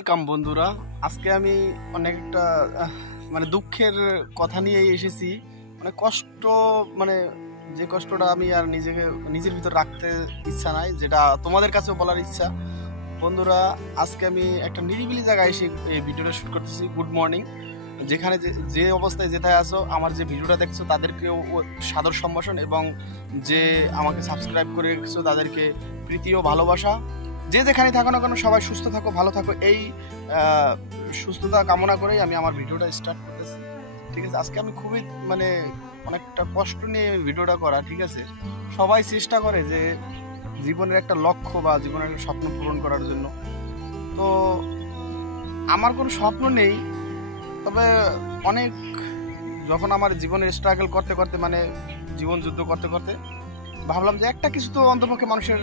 Welcome বন্ধুরা। আজকে আমি অনেক একটা মানে দুঃখের কথা নিয়ে এসেছি। মানে কষ্ট, মানে যে কষ্টটা আমি আর নিজের ভিতর রাখতে ইচ্ছা নাই, যেটা তোমাদের কাছেও বলার ইচ্ছা। বন্ধুরা, আজকে আমি একটা নিরিবিলি জায়গায় এসে এই ভিডিওটা শ্যুট করতেছি। Good morning. যেখানে যে অবস্থায় যেটাই আসো, আমার যে ভিডিওটা দেখছো তাদেরকেও সাদর সম্ভাষণ, এবং যে আমাকে সাবস্ক্রাইব করে রেখেছো তাদেরকে প্রীতি ও ভালোবাসা। যে যেখানে থাকো না কেন, সবাই সুস্থ থাকো, ভালো থাকো, এই সুস্থতা কামনা করেই আমি আমার ভিডিওটা স্টার্ট করতেছি। ঠিক আছে, আজকে আমি খুবই মানে অনেকটা কষ্ট নিয়ে ভিডিওটা করা। ঠিক আছে, সবাই চেষ্টা করে যে জীবনের একটা লক্ষ্য বা জীবনের একটা স্বপ্ন পূরণ করার জন্য। তো আমার কোনো স্বপ্ন নেই, তবে অনেক যখন আমার জীবনের স্ট্রাগল করতে করতে, মানে জীবন যুদ্ধ করতে করতে ভাবলাম যে একটা কিছু তো অন্তপক্ষে মানুষের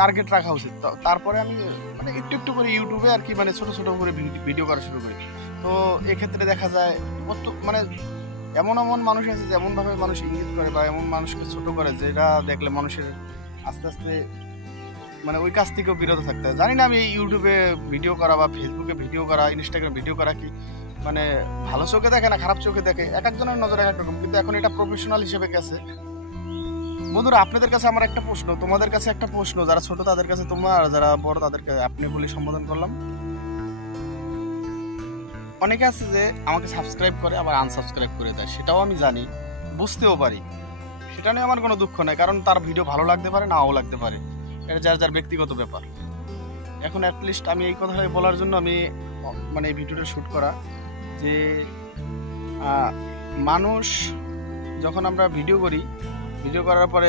টার্গেট রাখা উচিত। তারপরে আমি মানে একটু একটু করে ইউটিউবে আর কি মানে ছোটো ছোটো করে ভিডিও করা শুরু করি। তো এক্ষেত্রে দেখা যায় কত মানে এমন এমন মানুষ আছে যেমনভাবে মানুষ ইঙ্গিত করে বা এমন মানুষকে ছোট করে, যেটা দেখলে মানুষের আস্তে আস্তে মানে ওই কাজ থেকেও বিরত থাকতে হয়। জানি না আমি এই ইউটিউবে ভিডিও করা বা ফেসবুকে ভিডিও করা, ইনস্টাগ্রামে ভিডিও করা কি মানে ভালো চোখে দেখে না খারাপ চোখে দেখে, এক একজনের নজরে এক এক রকম, কিন্তু এখন এটা প্রফেশনাল হিসেবে গেছে। বন্ধুরা, আপনাদের কাছে আমার একটা প্রশ্ন, তোমাদের কাছে একটা প্রশ্ন, যারা ছোট তাদের কাছে তোমরা, আর যারা বড় তাদেরকে আপনি বলে সম্বোধন করলাম। অনেকে আছে যে আমাকে সাবস্ক্রাইব করে আবার আনসাবস্ক্রাইব করে দেয়, সেটাও আমি জানি, বুঝতেও পারি। সেটা নিয়ে আমার কোনো দুঃখ নেই, কারণ তার ভিডিও ভালো লাগতে পারে, নাও লাগতে পারে, এটা যার যার ব্যক্তিগত ব্যাপার। এখন অ্যাটলিস্ট আমি এই কথাটাই বলার জন্য আমি মানে এই ভিডিওটা শ্যুট করা, যে মানুষ যখন আমরা ভিডিও করি, ভিডিও করার পরে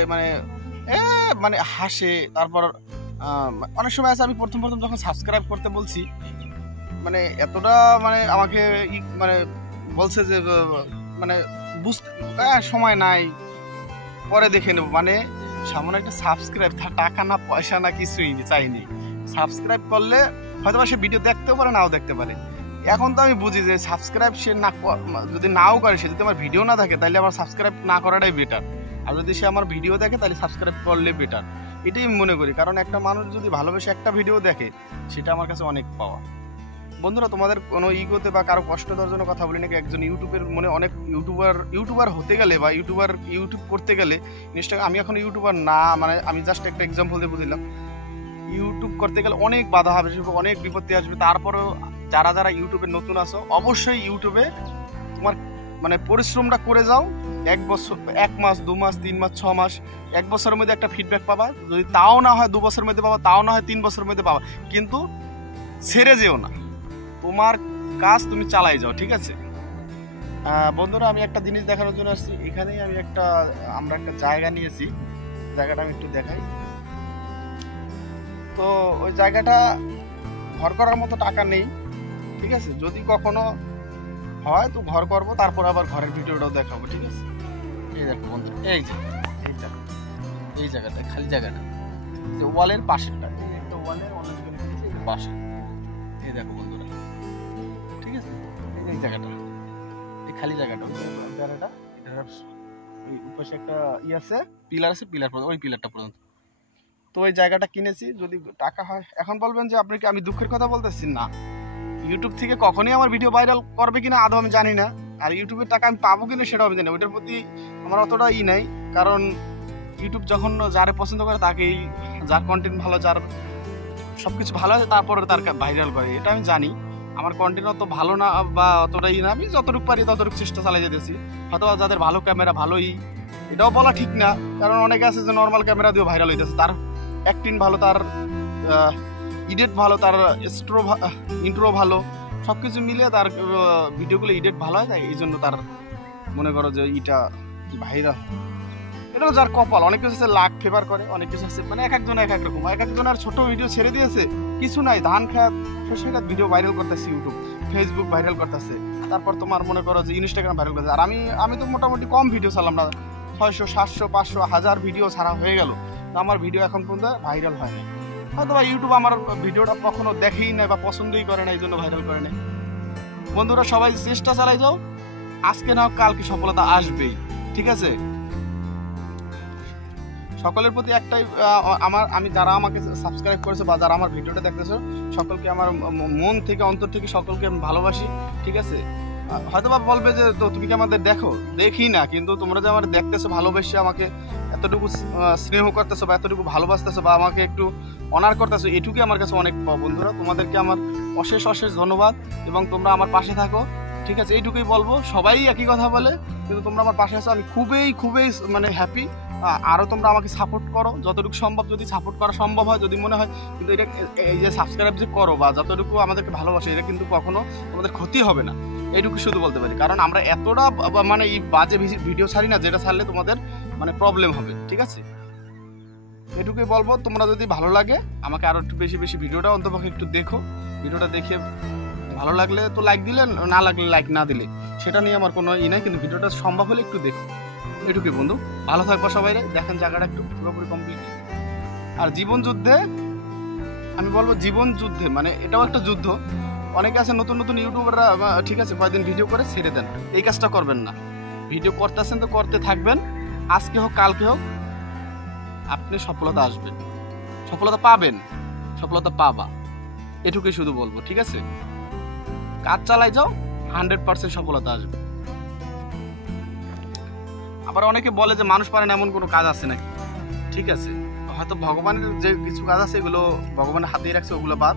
মানে হাসে, তারপর অনেক সময় আছে আমি প্রথম যখন সাবস্ক্রাইব করতে বলছি, মানে এতটা মানে আমাকে মানে বলছে যে মানে বুঝতে সময় নাই, পরে দেখে নেব। মানে সামনে একটা সাবস্ক্রাইব, টাকা না পয়সা না কিছুই চাইনি, সাবস্ক্রাইব করলে হয়তো সে ভিডিও দেখতেও পারে, নাও দেখতে পারে। এখন তো আমি বুঝি যে সাবস্ক্রাইব সে না যদি নাও করে, সে যদি আমার ভিডিও না থাকে তাহলে আমার সাবস্ক্রাইব না করাটাই বেটার, আর যদি সে আমার ভিডিও দেখে তাহলে সাবস্ক্রাইব করলে বেটার, এটাই আমি মনে করি। কারণ একটা মানুষ যদি ভালোবেসে একটা ভিডিও দেখে, সেটা আমার কাছে অনেক পাওয়া। বন্ধুরা, তোমাদের কোনো ইগোতে বা কারো কষ্ট দেওয়ার জন্য কথা বলি নাকি। একজন ইউটিউবের মনে অনেক ইউটিউবার হতে গেলে বা ইউটিউব করতে গেলে আমি এখন ইউটিউবার না, মানে আমি জাস্ট একটা এক্সাম্পল দিয়ে বুঝলাম, ইউটিউব করতে গেলে অনেক বাধা হবে, অনেক বিপত্তি আসবে। তারপরেও যারা ইউটিউবে নতুন আছো, অবশ্যই ইউটিউবে তোমার মানে পরিশ্রমটা করে যাও। 1 বছর, 1 মাস, 2 মাস, 3 মাস, 6 মাস, 1 বছরের মধ্যে একটা ফিডব্যাক পাবা। যদি তাও না হয় 2 বছরের মধ্যে পাবা, তাও না হয় 3 বছরের মধ্যে পাবা, কিন্তু ছেড়ে যেও না, তোমার কাজ তুমি চালাই যাও। ঠিক আছে বন্ধুরা, আমি একটা জিনিস দেখানোর জন্য আসছি। এখানেই আমরা একটা জায়গা নিয়েছি, জায়গাটা আমি একটু দেখাই। তো ওই জায়গাটা ঘর করার মতো টাকা নেই। ঠিক আছে, যদি কখনো হয় তো ঘর করবো, তারপর আবার ঘরের ভিডিওটাও দেখাবো। ঠিক আছে, এই দেখো বন্ধু, এই জায়গাটা খালি জায়গাটা, যে ওয়ালের পাশেরটা, এই একটা ওয়ালের অনেক পাশে, এই দেখো বন্ধুরা। ঠিক আছে, এই জায়গাটা, এই খালি জায়গাটা, জায়গাটা এই পাশে একটা আছে, পিলার আছে, পিলার পর্যন্ত, ওই পিলারটা পর্যন্ত। তো ওই জায়গাটা কিনেছি, যদি টাকা হয়। এখন বলবেন যে আপনি কি, আমি দুঃখের কথা বলতেছি না, ইউটিউব থেকে কখনই আমার ভিডিও ভাইরাল করবে কিনা আদৌ আমি জানি না, আর ইউটিউবের টাকা আমি পাবো কিনা সেটাও আমি জানি না। ওইটার প্রতি আমার অতটা নাই, কারণ ইউটিউব যখন যারে পছন্দ করে তাকেই, যার কন্টেন্ট ভালো, যার সবকিছু ভালো আছে, তারপরে তার ভাইরাল করে, এটা আমি জানি। আমার কন্টেন্ট অত ভালো না বা অতটা না, আমি যতটুকু পারি ততটুকু চেষ্টা চালিয়ে যেতেছি। হয়তো যাদের ভালো ক্যামেরা, ভালোই, এটাও বলা ঠিক না, কারণ অনেকে আছে যে নর্মাল ক্যামেরা দিয়েও ভাইরাল হইতেছে, তার অ্যাক্টিং ভালো, তার এডিট ভালো, তার ইন্ট্রো ভালো, সব কিছু মিলে তার ভিডিওগুলো এডিট ভালো হয়, তাই এই জন্য তার মনে করো যে এটা ভাইরাল। এটাও যার কপাল। অনেক কিছু আছে লাক ফেভার করে, অনেক কিছু আছে মানে এক একজন এক এক রকম। এক একজনের ছোট ভিডিও ছেড়ে দিয়েছে, কিছু নাই, ধান খাত শস্য খাত ভিডিও ভাইরাল করতেছে ইউটিউব, ফেসবুক ভাইরাল করতেছে, তারপর তোমার মনে করো যে ইনস্টাগ্রাম ভাইরাল করতেছে। আর আমি তো মোটামুটি কম ভিডিও ছাড়লাম না, 600, 700, 500, 1000 ভিডিও ছাড়া হয়ে গেল, তো আমার ভিডিও এখন পর্যন্ত ভাইরাল হয় না। হয়তো বা ইউটিউব আমার ভিডিওটা কখনো দেখেই না বা পছন্দই করে না, এই জন্য ভাইরাল করে না। বন্ধুরা, সবাই চেষ্টা চালাই যাও, আজকে না কালকে সফলতা আসবেই। ঠিক আছে, সকলের প্রতি একটাই আমি যারা আমাকে সাবস্ক্রাইব করেছো বা যারা আমার ভিডিওটা দেখতেছো সকলকে আমার মন থেকে অন্তর থেকে সকলকে আমি ভালোবাসি, ঠিক আছে। হয়তো বা বলবে যে তো তুমি কি আমাদের দেখি না, কিন্তু তোমরা যে আমার দেখতেছো, ভালোবেসে আমাকে এতটুকু স্নেহ করতেছো বা এতটুকু ভালোবাসতেছো বা আমাকে একটু অনার করতেছো, এটুকুই আমার কাছে অনেক বন্ধুরা। তোমাদেরকে আমার অশেষ অশেষ ধন্যবাদ এবং তোমরা আমার পাশে থাকো, ঠিক আছে। এইটুকুই বলবো। সবাই একই কথা বলে, কিন্তু তোমরা আমার পাশে আছো, আমি খুবই মানে হ্যাপি। আরও তোমরা আমাকে সাপোর্ট করো যতটুকু সম্ভব, যদি সাপোর্ট করা সম্ভব হয়, যদি মনে হয়। কিন্তু এটা এই যে সাবস্ক্রাইব যে করো বা যতটুকু আমাদেরকে ভালোবাসে, এটা কিন্তু কখনো তোমাদের ক্ষতি হবে না, এইটুকু শুধু বলতে পারি। কারণ আমরা এতটা মানে এই বাজে ভিডিও ছাড়ি না যেটা ছাড়লে তোমাদের মানে প্রবলেম হবে, ঠিক আছে। এটুকুই বলবো। তোমরা যদি ভালো লাগে আমাকে আরও একটু বেশি বেশি ভিডিওটা অন্তপক্ষে একটু দেখো। ভিডিওটা দেখে ভালো লাগলে তো লাইক দিলে, না লাগলে লাইক না দিলে সেটা নিয়ে আমার কোনো নাই, কিন্তু ভিডিওটা সম্ভব হলে একটু দেখো। এটুকুই বন্ধু। ভালো থাকবো সবাই। দেখেন জায়গাটা একটু পুরোপুরি কমপ্লিট। আর জীবন যুদ্ধে আমি বলবো, জীবন যুদ্ধে মানে এটাও একটা যুদ্ধ। অনেকে আছে নতুন নতুন ইউটিউবাররা, ঠিক আছে, কয়েকদিন ভিডিও করে ছেড়ে দেন। এই কাজটা করবেন না। ভিডিও করতেছেন তো করতে থাকবেন, আজকে হোক কালকে হোক আপনি সফলতা আসবেন, সফলতা পাবেন, সফলতা পাবা। এটুকুই শুধু বলবো, ঠিক আছে। কাজ চালাই যাও, 100% সফলতা আসবে। আবার অনেকে বলে যে মানুষ পারে না এমন কোনো কাজ আছে নাকি, ঠিক আছে। হয়তো ভগবানের যে কিছু কাজ আছে এগুলো ভগবানের হাতেই রাখছে, ওগুলো বাদ।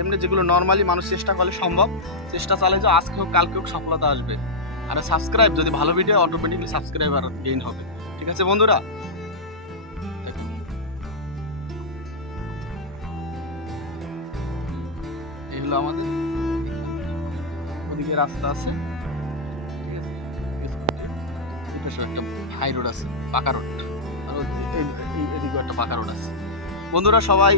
এমনি যেগুলো নর্মালি মানুষ চেষ্টা করলে সম্ভব, চেষ্টা চালিয়ে যাও, আজকে হোক কালকে হোক সফলতা আসবে। আর সাবস্ক্রাইব, যদি ভালো ভিডিও অটোমেটিকলি সাবস্ক্রাইবার গেইন হবে, ঠিক আছে বন্ধুরা। এই হলো আমাদের ওদিকে রাস্তা আছে, ঠিক আছে। একটা হাই রোড আছে, পাকা রোড, আর এদিকে একটা পাকা রোড আছে। বন্ধুরা সবাই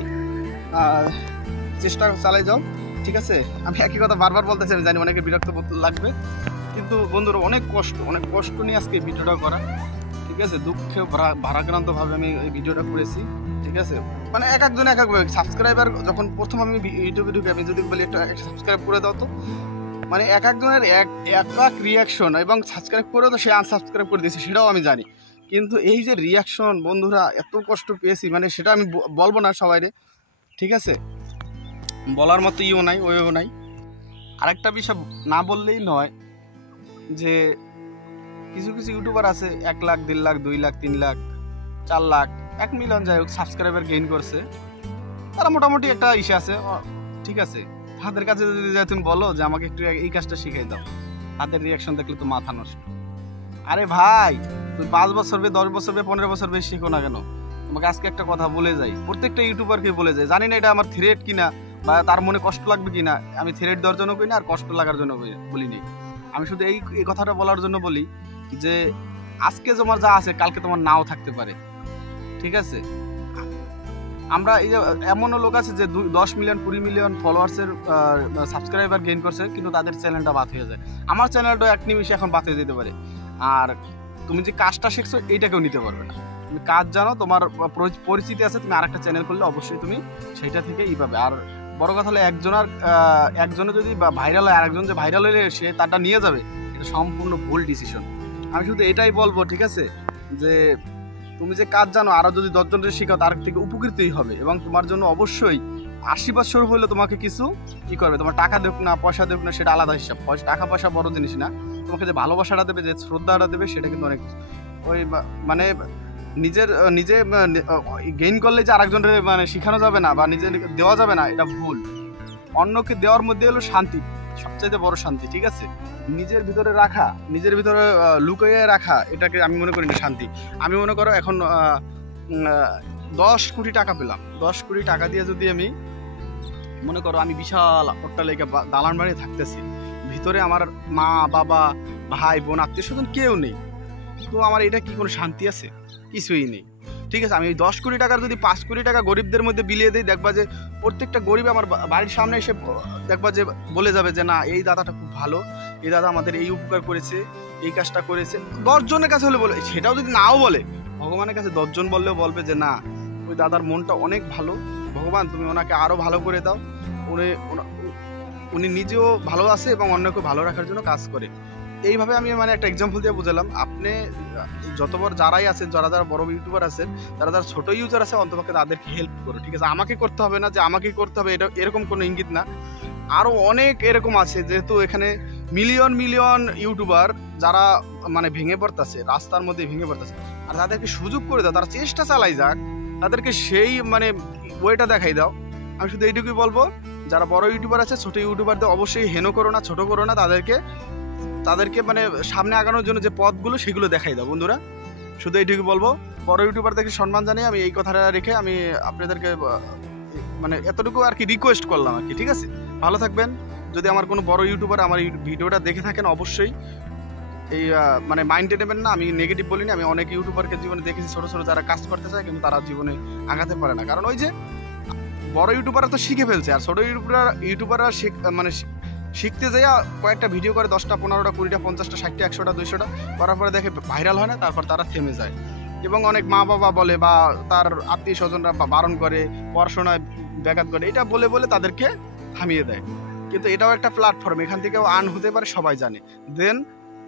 চেষ্টা চালাই যাও, ঠিক আছে। আমি একই কথা বারবার বলতেছি, আমি জানি অনেকে বিরক্ত লাগবে, কিন্তু বন্ধুরা অনেক কষ্ট নিয়ে আজকে ভিডিওটা করা, ঠিক আছে। দুঃখে ভারাক্রান্তভাবে আমি এই ভিডিওটা করেছি, ঠিক আছে। মানে এক একজন এক একভাবে সাবস্ক্রাইবার, যখন প্রথম আমি ইউটিউবে ঢুকে আমি যদি বলি একটা সাবস্ক্রাইব করে দাও, তো মানে এক একজনের এক রিয়াকশন, এবং সাবস্ক্রাইব করেও তো সে আনসাবস্ক্রাইব করে দিয়েছে, সেটাও আমি জানি। কিন্তু এই যে রিয়াকশন বন্ধুরা, এত কষ্ট পেয়েছি, মানে সেটা আমি বলবো না সবাইরে, ঠিক আছে। বলার মতো ইও নাই, ওইও নাই। আরেকটা বিষয় না বললেই নয়, যে কিছু কিছু ইউটিউবার আছে 1 লাখ, 1.5 লাখ, 2 লাখ, 3 লাখ, 4 লাখ, 1 মিলিয়ন যাই হোক সাবস্ক্রাইবার গেইন করছে। তারা মোটামুটি একটা ইসে আছে, ঠিক আছে। তাদের কাছে যদি তুমি বলো যে আমাকে একটু এই কাজটা শিখাই দাও, তাদের রিয়াকশন দেখলে তো মাথা নষ্ট। আরে ভাই, তুমি 5 বছর 10 বছর 15 বছর বেশি শিখো না কেন? তোমাকে আজকে একটা কথা বলে যাই, প্রত্যেকটা ইউটিউবারকে বলে যাই, জানি না এটা আমার থ্রেট কিনা বা তার মনে কষ্ট লাগবে কিনা, আমি থ্রেট দেওয়ার জন্য কই না, আর কষ্ট লাগার জন্য বলি নি। আমি শুধু এই কথাটা বলার জন্য বলি যে আজকে তোমার যা আছে কালকে তোমার নাও থাকতে পারে, ঠিক আছে। আমরা এই যে এমনও লোক আছে যে 10 মিলিয়ন 20 মিলিয়ন ফলোয়ার্সের সাবস্ক্রাইবার গেইন করছে, কিন্তু তাদের চ্যানেলটা বাদ হয়ে যায়। আমার চ্যানেলটা এক নিমিষে এখন বাদ হয়ে যেতে পারে। আর তুমি যে কাজটা শিখছো এইটাকেও নিতে পারবে না। তুমি কাজ জানো, তোমার পরিচিতি আছে, তুমি আরেকটা চ্যানেল করলে অবশ্যই তুমি সেইটা থেকে পাবে। আর বড় কথা হলো একজনের যদি ভাইরাল হয়, আরেকজন যে ভাইরাল হলে সে তারটা নিয়ে যাবে, এটা সম্পূর্ণ ভুল ডিসিশন। আমি শুধু এটাই বলবো, ঠিক আছে, যে তুমি যে কাজ জানো আরো যদি 10 জনের শেখাও, তার থেকে উপকৃতই হবে। এবং তোমার জন্য অবশ্যই আশীর্বাদ স্বরূপ হলে তোমাকে কিছু কি করবে, তোমার টাকা দেখ না পয়সা দেখ না, সেটা আলাদা হিসাব। টাকা পয়সা বড় জিনিস না, তোমাকে যে ভালোবাসাটা দেবে, যে শ্রদ্ধাটা দেবে, সেটা কিন্তু অনেক। ওই মানে নিজে গেইন করলে যে আরেকজনের মানে শেখানো যাবে না বা নিজে দেওয়া যাবে না, এটা ভুল। অন্যকে দেওয়ার মধ্যে হলো শান্তি, সবচাইতে বড় শান্তি, ঠিক আছে। নিজের ভিতরে রাখা, নিজের ভিতরে লুকিয়ে রাখা, এটাকে আমি মনে করি না শান্তি। আমি মনে করো এখন 10 কোটি টাকা পেলাম, 10 কোটি টাকা দিয়ে যদি আমি মনে করো আমি বিশাল অট্টালিকা দালান বাড়ি থাকতেছি, ভিতরে আমার মা বাবা ভাই বোন আত্মীয় স্বজন কেউ নেই, তো আমার এটা কি কোনো শান্তি আছে? কিছুই নেই, ঠিক আছে। আমি 10 কোটি টাকার যদি 5 কোটি টাকা গরিবদের মধ্যে বিলিয়ে দিই, দেখবা যে প্রত্যেকটা গরিব আমার বাড়ির সামনে এসে দেখবা যে বলে যাবে যে না, এই দাদাটা খুব ভালো, এই দাদা আমাদের এই উপকার করেছে, এই কাজটা করেছে। 10 জনের কাছে হলে বলে, সেটাও যদি নাও বলে, ভগবানের কাছে 10 জন বললেও বলবে যে না, ওই দাদার মনটা অনেক ভালো, ভগবান তুমি ওনাকে আরও ভালো করে দাও। উনি নিজেও ভালো আছে এবং অন্যকে ভালো রাখার জন্য কাজ করে, এইভাবে আমি মানে একটা এক্সাম্পল দিয়ে বুঝালাম। আপনি যত বড় যারাই আছেন, যারা বড় ইউটিউবার আছেন, যারা ছোট ইউজার আছে, অন্তপক্ষে তাদেরকে হেল্প করো, ঠিক আছে? আমাকে করতে হবে না যে আমাকেই করতে হবে, এটা এরকম কোনো ইঙ্গিত না। আরও অনেক এরকম আছে, যেহেতু এখানে মিলিয়ন মিলিয়ন ইউটিউবার যারা মানে ভেঙে পড়তেছে, রাস্তার মধ্যে ভেঙে পড়তেছে, আর তাদেরকে সুযোগ করে দাও, তারা চেষ্টা চালাই যাক, তাদেরকে সেই মানে ওয়েটা দেখাই দাও। আমি শুধু এইটুকুই বলবো, যারা বড় ইউটিউবার আছে, ছোট ইউটিউবারদের অবশ্যই হেনো করো না, ছোট করো না, তাদেরকে মানে সামনে আগানোর জন্য যে পথগুলো সেগুলো দেখাই দাও বন্ধুরা। শুধু এইটুকু বলবো। বড় ইউটিউবারদেরকে সম্মান জানিয়ে আমি এই কথাটা রেখে আমি আপনাদেরকে মানে এতটুকু আর কি রিকোয়েস্ট করলাম আর কি, ঠিক আছে? ভালো থাকবেন। যদি আমার কোনো বড় ইউটিউবার আমার এই ভিডিওটা দেখে থাকেন, অবশ্যই এই মানে মাইন্ডে নেবেন না। আমি নেগেটিভ বলিনি, আমি অনেক ইউটিউবারকে জীবনে দেখেছি ছোটো ছোটো যারা কাজ করতে চায় কিন্তু তারা জীবনে আগাতে পারে না, কারণ ওই যে বড় ইউটিউবাররা তো শিখে ফেলছে, আর ছোটো ইউটিউবাররা মানে শিখতে যাই কয়েকটা ভিডিও করে 10টা 15টা 20টা 50টা 60টা 100টা 200টা করার পরে দেখে ভাইরাল হয় না, তারপর তারা থেমে যায়। এবং অনেক মা বাবা বলে বা তার আত্মীয় স্বজনরা বারণ করে, পড়াশোনায় ব্যাঘাত করে, এটা বলে বলে তাদেরকে থামিয়ে দেয়। কিন্তু এটাও একটা প্ল্যাটফর্ম, এখান থেকেও আর্ন হতে পারে, সবাই জানে। দেন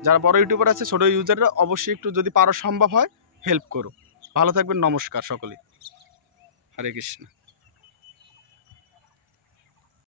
যারা বড় ইউটিউবার আছে, ছোটো ইউজাররা অবশ্যই একটু যদি পারো সম্ভব হয় হেল্প করো। ভালো থাকবেন, নমস্কার সকলে, হরে কৃষ্ণ।